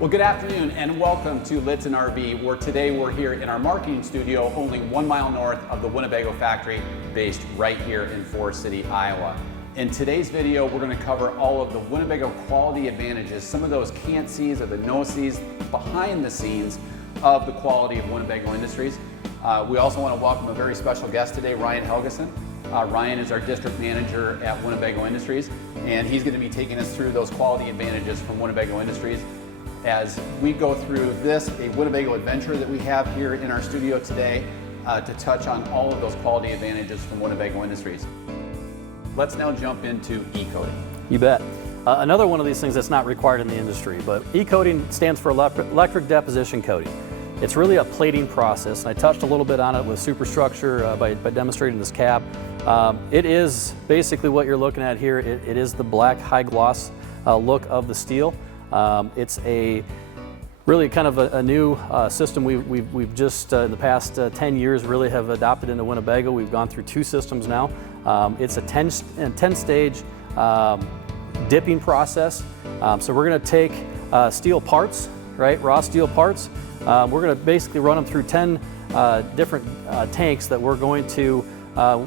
Well, good afternoon and welcome to Lichtsinn RV, where today we're here in our marketing studio only 1 mile north of the Winnebago Factory, based right here in Forest City, Iowa. In today's video, we're going to cover all of the Winnebago quality advantages, some of those can't sees or the no sees behind the scenes of the quality of Winnebago Industries. We also want to welcome a very special guest today, Ryan Helgeson. Ryan is our district manager at Winnebago Industries, and he's going to be taking us through those quality advantages from Winnebago Industries as we go through this, a Winnebago adventure that we have here in our studio today to touch on all of those quality advantages from Winnebago Industries. Let's now jump into E-coating. You bet. Another one of these things that's not required in the industry, but E-coating stands for electric deposition coating. It's really a plating process, and I touched a little bit on it with superstructure by demonstrating this cab. It is basically what you're looking at here. It is the black high gloss look of the steel. It's a really kind of a new system we've just in the past 10 years really have adopted into Winnebago. We've gone through 2 systems now. It's a 10-stage dipping process. So we're going to take steel parts, right, raw steel parts. We're going to basically run them through 10 different tanks that we're going to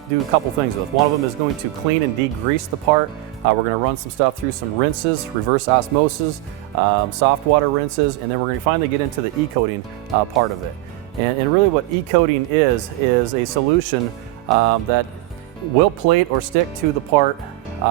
do a couple things with. One of them is going to clean and degrease the part. We're going to run some stuff through some rinses, reverse osmosis, soft water rinses, and then we're going to finally get into the e-coating part of it. And really what e-coating is a solution that will plate or stick to the part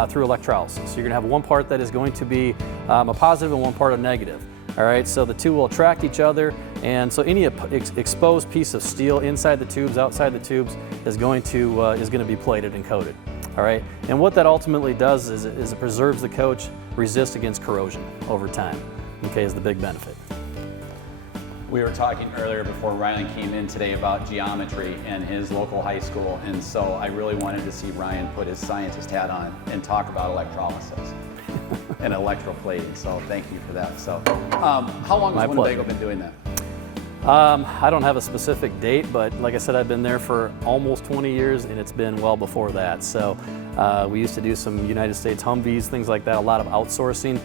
through electrolysis. So you're going to have one part that is going to be a positive and one part a negative. All right, so the two will attract each other, and so any exposed piece of steel inside the tubes, outside the tubes, is going to be plated and coated. All right, and what that ultimately does is it preserves the coach, resist against corrosion over time. Okay, is the big benefit. We were talking earlier before Ryan came in today about geometry in his local high school, and so I really wanted to see Ryan put his scientist hat on and talk about electrolysis and electroplating, so thank you for that. So how long has Winnebago been doing that? I don't have a specific date, but like I said, I've been there for almost 20 years, and it's been well before that. So we used to do some United States Humvees, things like that, a lot of outsourcing.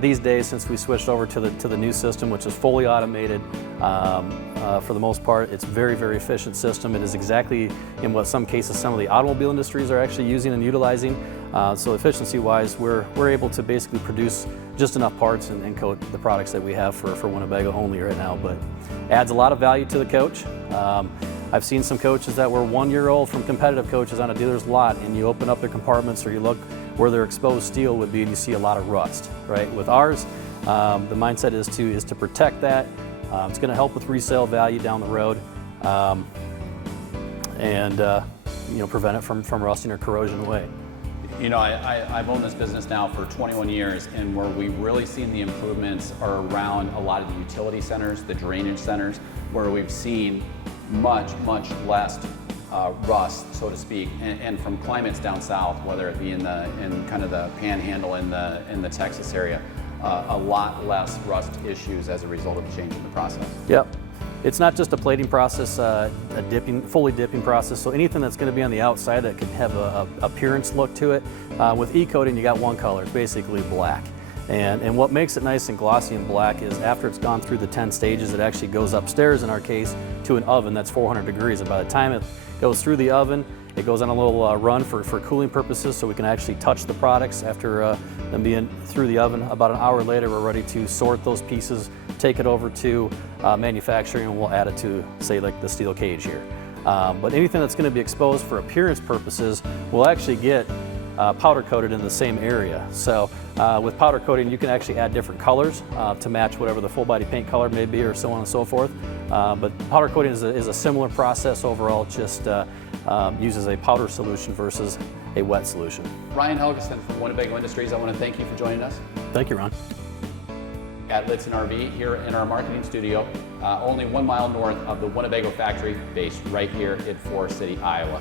These days, since we switched over to the new system, which is fully automated, for the most part, it's a very, very efficient system. It is exactly in what some cases some of the automobile industries are actually using and utilizing. So efficiency-wise, we're able to basically produce just enough parts and coat the products that we have for Winnebago only right now, but adds a lot of value to the coach. I've seen some coaches that were 1 year old from competitive coaches on a dealer's lot, and you open up their compartments or you look where their exposed steel would be and you see a lot of rust, right? With ours, the mindset is to protect that. It's going to help with resale value down the road, and prevent it from rusting or corrosion away. You know, I've owned this business now for 21 years, and where we've really seen the improvements are around a lot of the utility centers, the drainage centers, where we've seen much less rust, so to speak, and from climates down south, whether it be in kind of the panhandle in the Texas area, a lot less rust issues as a result of the change in the process. Yep. It's not just a plating process, a fully dipping process, so anything that's going to be on the outside that can have a appearance look to it. With e-coating, you got one color, it's basically black. And what makes it nice and glossy and black is after it's gone through the 10 stages, it actually goes upstairs, in our case, to an oven that's 400 degrees. And by the time it goes through the oven, it goes on a little run for cooling purposes, so we can actually touch the products after them being through the oven. About an hour later, we're ready to sort those pieces, take it over to manufacturing, and we'll add it to, say, like the steel cage here. But anything that's going to be exposed for appearance purposes will actually get powder coated in the same area. So with powder coating, you can actually add different colors to match whatever the full body paint color may be, or so on and so forth. But powder coating is a similar process overall, just uses a powder solution versus a wet solution. Ryan Helgeson from Winnebago Industries, I want to thank you for joining us. Thank you, Ron. At Lichtsinn RV here in our marketing studio, only 1 mile north of the Winnebago Factory, based right here in Forest City, Iowa.